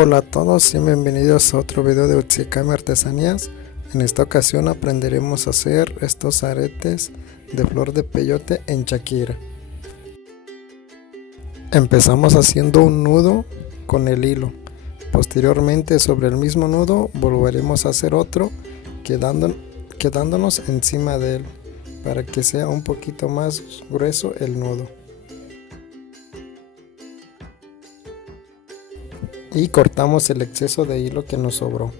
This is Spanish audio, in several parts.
Hola a todos y bienvenidos a otro video de Utsikami Artesanías. En esta ocasión aprenderemos a hacer estos aretes de flor de peyote en Shakira. Empezamos haciendo un nudo con el hilo. Posteriormente sobre el mismo nudo volveremos a hacer otro quedándonos encima de él para que sea un poquito más grueso el nudo. Y cortamos el exceso de hilo que nos sobró.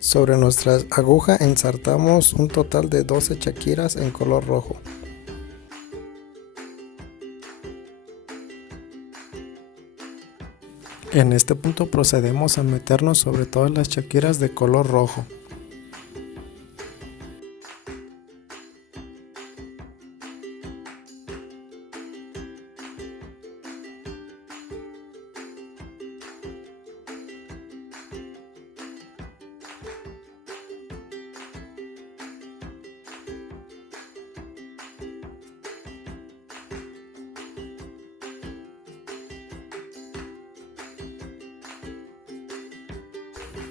Sobre nuestra aguja ensartamos un total de 12 shakiras en color rojo. En este punto procedemos a meternos sobre todas las shakiras de color rojo.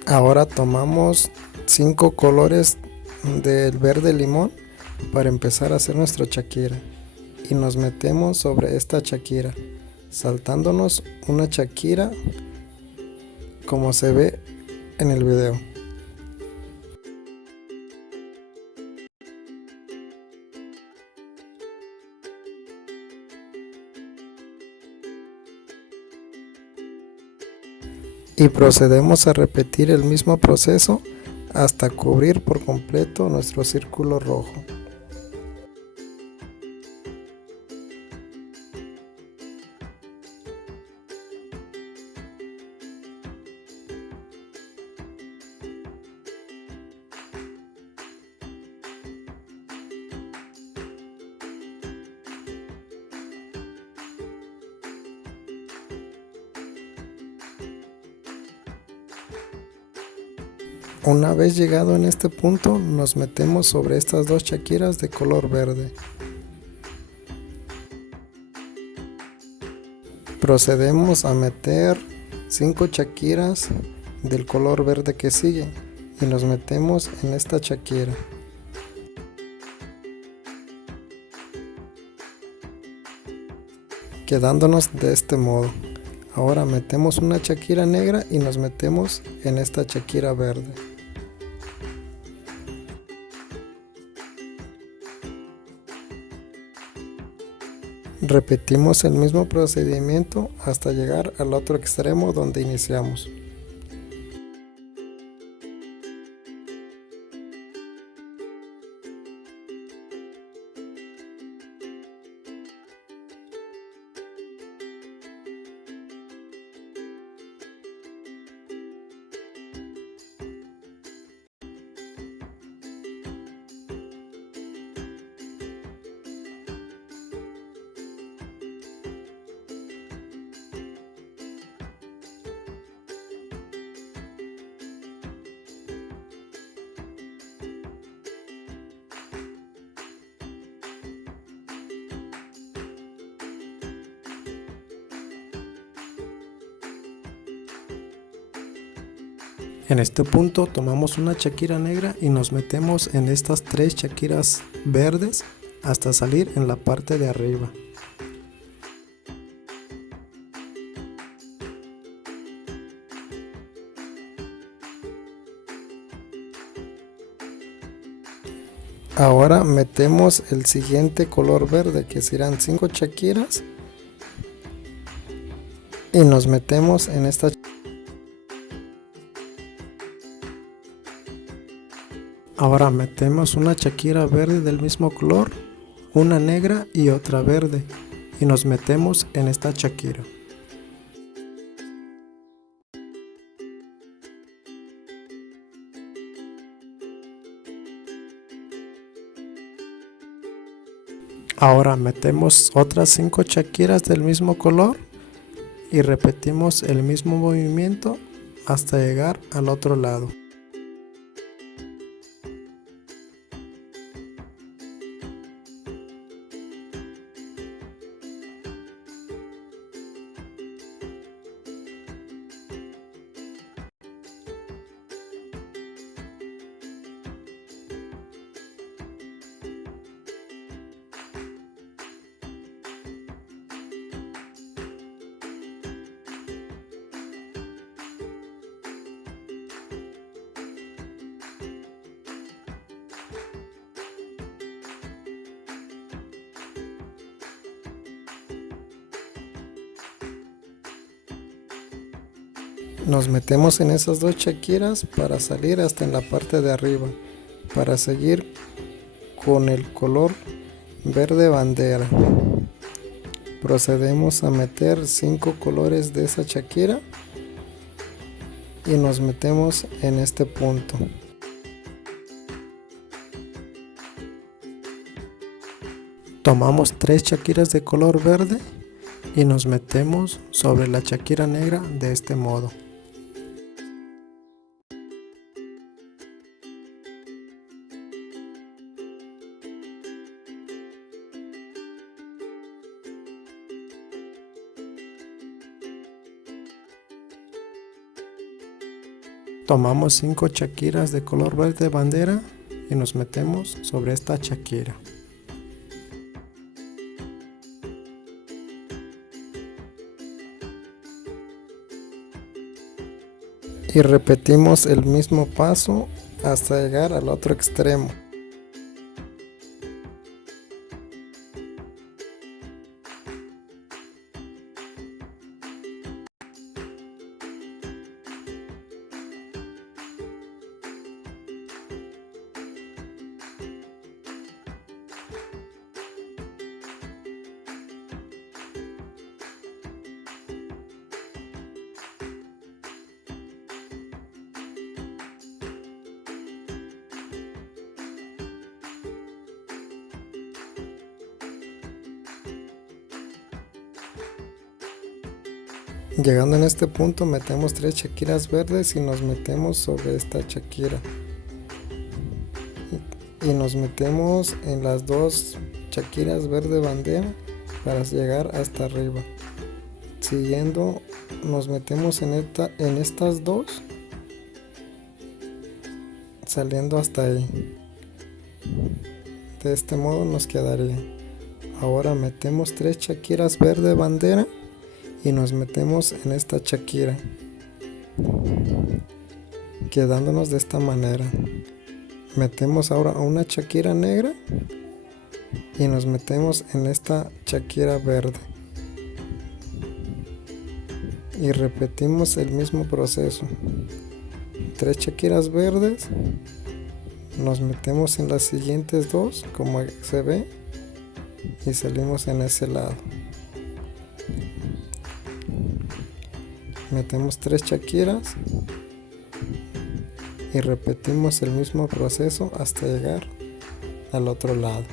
Ahora tomamos 5 colores del verde limón para empezar a hacer nuestra shakira y nos metemos sobre esta shakira, saltándonos una shakira como se ve en el video. Y procedemos a repetir el mismo proceso hasta cubrir por completo nuestro círculo rojo. Una vez llegado en este punto, nos metemos sobre estas dos shakiras de color verde. Procedemos a meter 5 shakiras del color verde que sigue y nos metemos en esta shakira. Quedándonos de este modo. Ahora metemos una shakira negra y nos metemos en esta shakira verde. Repetimos el mismo procedimiento hasta llegar al otro extremo donde iniciamos. En este punto tomamos una shakira negra y nos metemos en estas 3 shakiras verdes hasta salir en la parte de arriba. Ahora metemos el siguiente color verde, que serán 5 shakiras, y nos metemos en esta. Ahora metemos una shakira verde del mismo color, una negra y otra verde, y nos metemos en esta shakira. Ahora metemos otras 5 shakiras del mismo color y repetimos el mismo movimiento hasta llegar al otro lado. Nos metemos en esas dos chaquiras para salir hasta en la parte de arriba, para seguir con el color verde bandera. Procedemos a meter 5 colores de esa chaquira y nos metemos en este punto. Tomamos 3 chaquiras de color verde y nos metemos sobre la chaquira negra de este modo. Tomamos 5 chaquiras de color verde bandera y nos metemos sobre esta chaquira. Y repetimos el mismo paso hasta llegar al otro extremo. Llegando en este punto metemos 3 chaquiras verdes y nos metemos sobre esta chaquira y nos metemos en las 2 chaquiras verde bandera para llegar hasta arriba. Siguiendo nos metemos en estas 2, saliendo hasta ahí. De este modo nos quedaría. Ahora metemos 3 chaquiras verde bandera y nos metemos en esta chaquira, quedándonos de esta manera. Metemos ahora una chaquira negra y nos metemos en esta chaquira verde y repetimos el mismo proceso. 3 chaquiras verdes, nos metemos en las siguientes 2 como se ve y salimos en ese lado. Metemos 3 chaquiras y repetimos el mismo proceso hasta llegar al otro lado.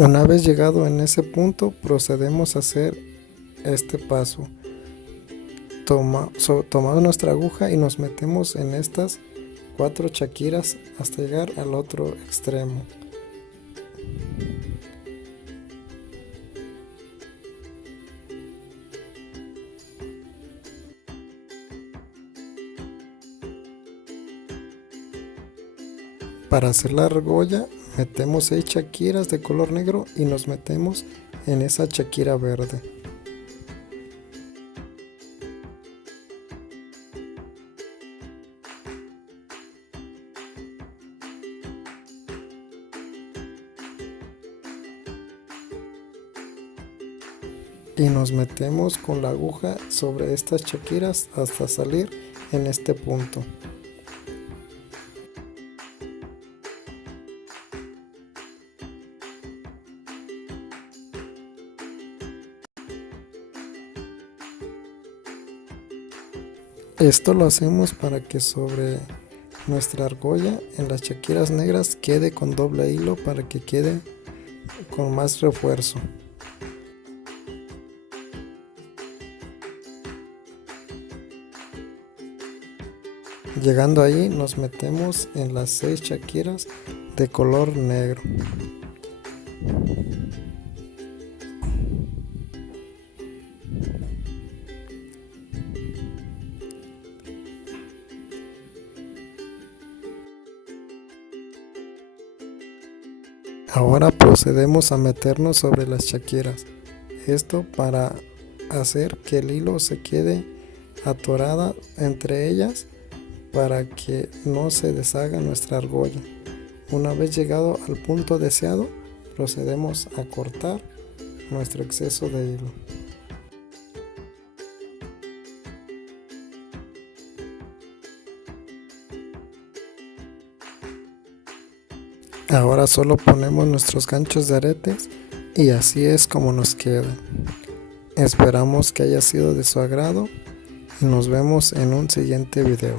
Una vez llegado en ese punto, procedemos a hacer este paso. Tomamos nuestra aguja y nos metemos en estas 4 chaquiras hasta llegar al otro extremo. Para hacer la argolla metemos 6 chaquiras de color negro y nos metemos en esa chaquira verde. Y nos metemos con la aguja sobre estas chaquiras hasta salir en este punto. Esto lo hacemos para que sobre nuestra argolla en las chaquiras negras quede con doble hilo para que quede con más refuerzo. Llegando ahí nos metemos en las 6 chaquiras de color negro. Ahora procedemos a meternos sobre las chaquiras. Esto para hacer que el hilo se quede atorada entre ellas para que no se deshaga nuestra argolla. Una vez llegado al punto deseado, procedemos a cortar nuestro exceso de hilo. Ahora solo ponemos nuestros ganchos de aretes y así es como nos queda. Esperamos que haya sido de su agrado y nos vemos en un siguiente video.